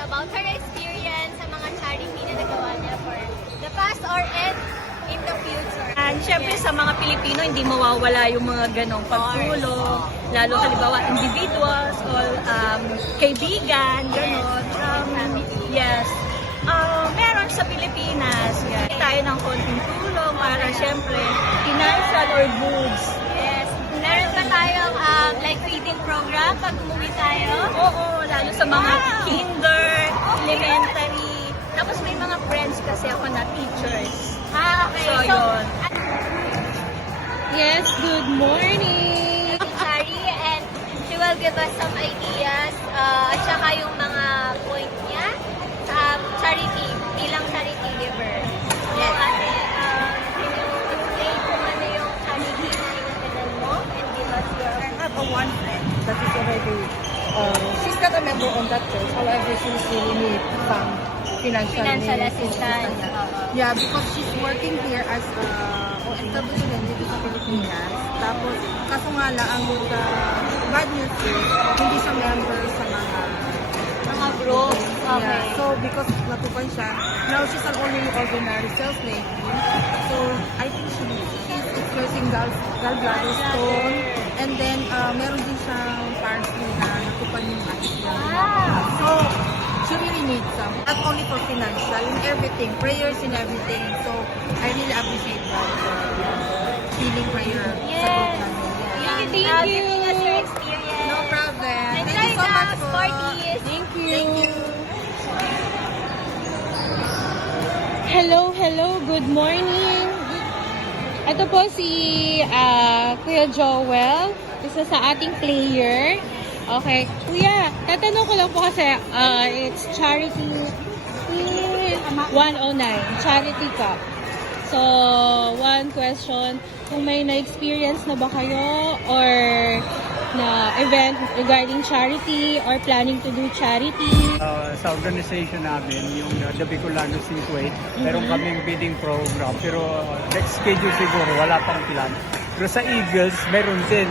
about her experience sa mga charity na nagawa niya for the past or in the future. And syempre sa mga Pilipino, hindi mawawala yung mga ganong pagtulong, lalo halimbawa individuals or kaibigan, ganon. Yes. Meron sa Pilipinas, tayo ng konting tulong para syempre financial or goods. Yes. Meron ba tayong like feeding program pag umuwi tayo? Oo, lalo sa mga kinder, elementary. Tapos may mga friends kasi ako na teachers. Okay. So, yun. Yes, good morning! Shari, and she will give us some ideas at saka yung mga point niya sa charity, bilang charity giver. So, Yes. ate, can you explain kung ano yung charity na inatinan mo and give us your I have a one friend that is already, she's not a member on that church. However, she's really need some financial assistance. Yeah, because she's working here as a OFW din dito sa Pilipinas. Tapos, kaso nga lang, ang bad news is, hindi siya member sa Mga group. Okay. Yeah, so because natupan siya, now she's an only ordinary sales lady. So I think she's experiencing gallbladder stone. And then meron din siyang parsley na natupan yung asya. So she really needs some. Not only for financial, in everything, prayers in everything. So I really appreciate that healing prayer. Yes. Thank you. Giving us your experience. No problem. Thank Thank you so much po. Sporties. Thank you. Thank you. Hello, good morning. Ito po si Kuya Joel, isa sa ating player. Okay, Kuya, tatanong ko lang po kasi it's charity 109, Charity Cup. So, one question, kung may na-experience na ba kayo or na event regarding charity or planning to do charity? Sa organization namin, yung The Bicolano 58, meron kaming bidding program. Pero next schedule siguro, wala pang plan. Pero sa Eagles, meron din.